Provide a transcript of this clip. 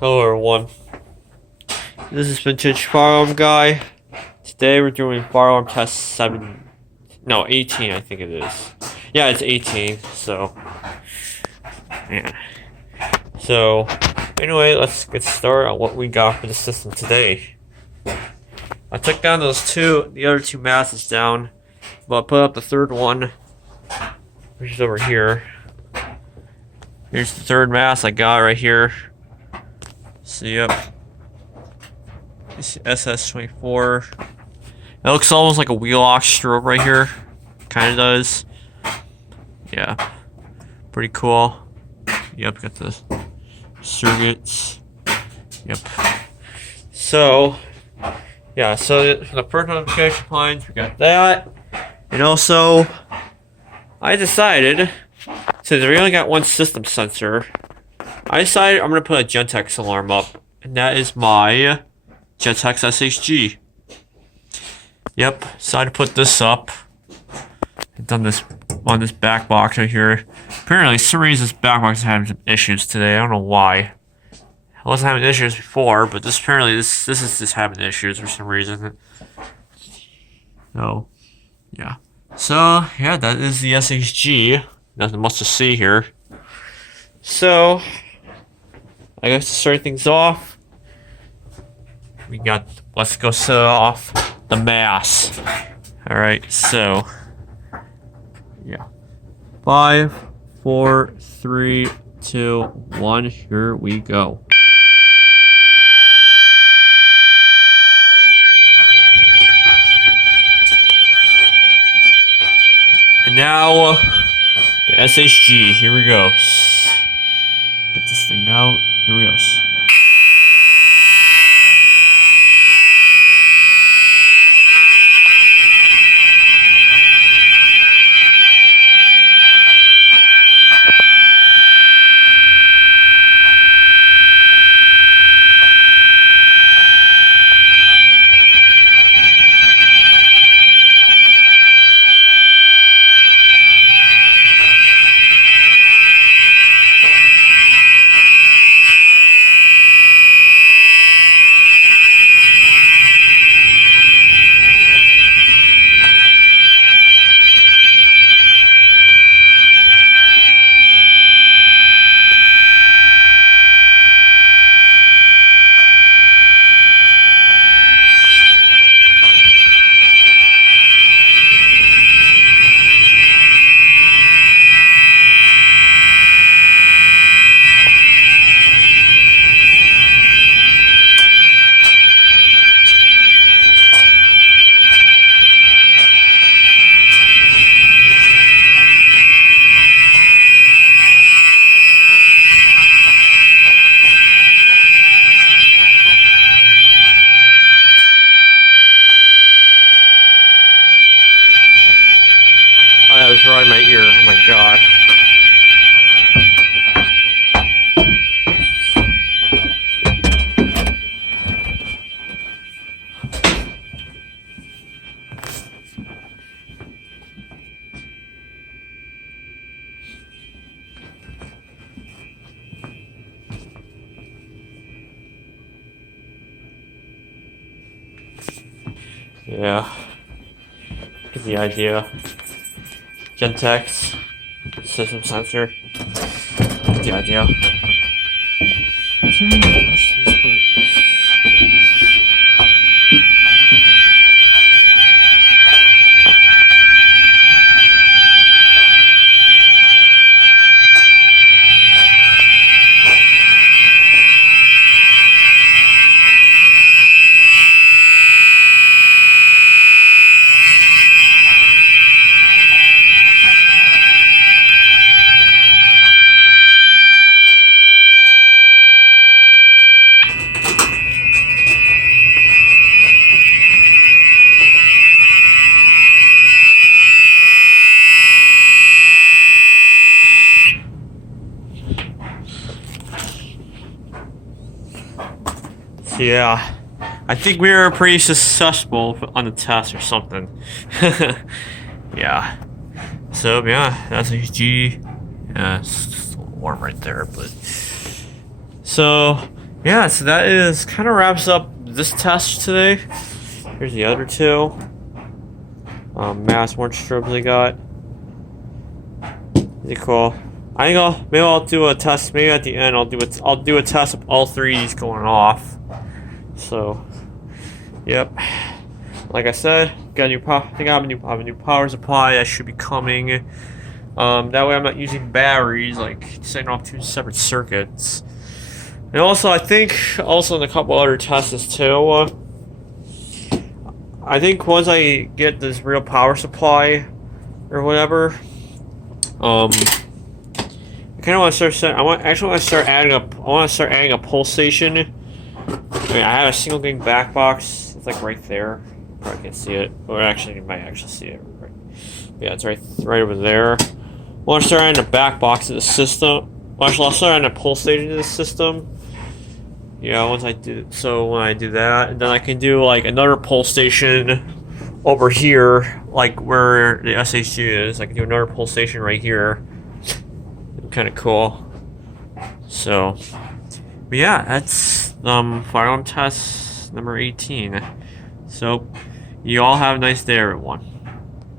Hello everyone, this is Vintage Firearm Guy. Today we're doing firearm test 18 I think it is. Yeah, it's 18, so, yeah. So, anyway, let's get started on what we got for the system today. I took down the other two masses down, but I put up the third one, which is over here. Here's the third mass I got right here. So, yep. It's SS24. It looks almost like a wheel-lock strobe right here. Kinda does. Yeah. Pretty cool. Yep, got the circuits. Yep. So, yeah, so for the first notification points, we got that. And also, I decided, since we only got one system sensor, I decided I'm going to put a gentex alarm up. And that is my gentex SHG. Yep, decided to put this up. I've done this on this back box right here. Apparently, for some reason, this back box is having some issues today. I don't know why. I wasn't having issues before, but this is just having issues for some reason. So, yeah. So, yeah, that is the SHG. Nothing much to see here. So, I guess to start things off, let's go set off the mass. Alright, so, yeah. 5, 4, 3, 2, 1, here we go. And now, the SHG, here we go. Get this thing out, here we go. I was right in my ear. Oh my god. Yeah. Get the idea. Gentex system sensor. Get the idea. Yeah, I think we were pretty successful on the test or something. Yeah. So yeah, that's a G. Yeah, it's a little warm right there, but so Yeah, so that is kind of wraps up this test today. Here's the other two. Mass one strobes I got. Pretty cool. I think I'll do a test. Maybe at the end I'll do a test of all three of these going off. So, yep. Like I said, got a new I think I have a new power supply that should be coming. That way I'm not using batteries, like setting off two separate circuits. And also, I think also in a couple other tests too. I think once I get this real power supply or whatever, I kind of want to start. I want to start adding up. I want to start adding a pull station. I mean, I have a single gang back box. It's like right there. Probably can't see it, or actually, you might actually see it. Right. Yeah, it's right over there. I want to start adding a back box to the system. Well, actually, I'll start adding a pull station to the system. Yeah, when I do that, and then I can do like another pull station over here, like where the SHG is. I can do another pull station right here. Kind of cool. So, but yeah, that's firearm test number 18. So, you all have a nice day, everyone.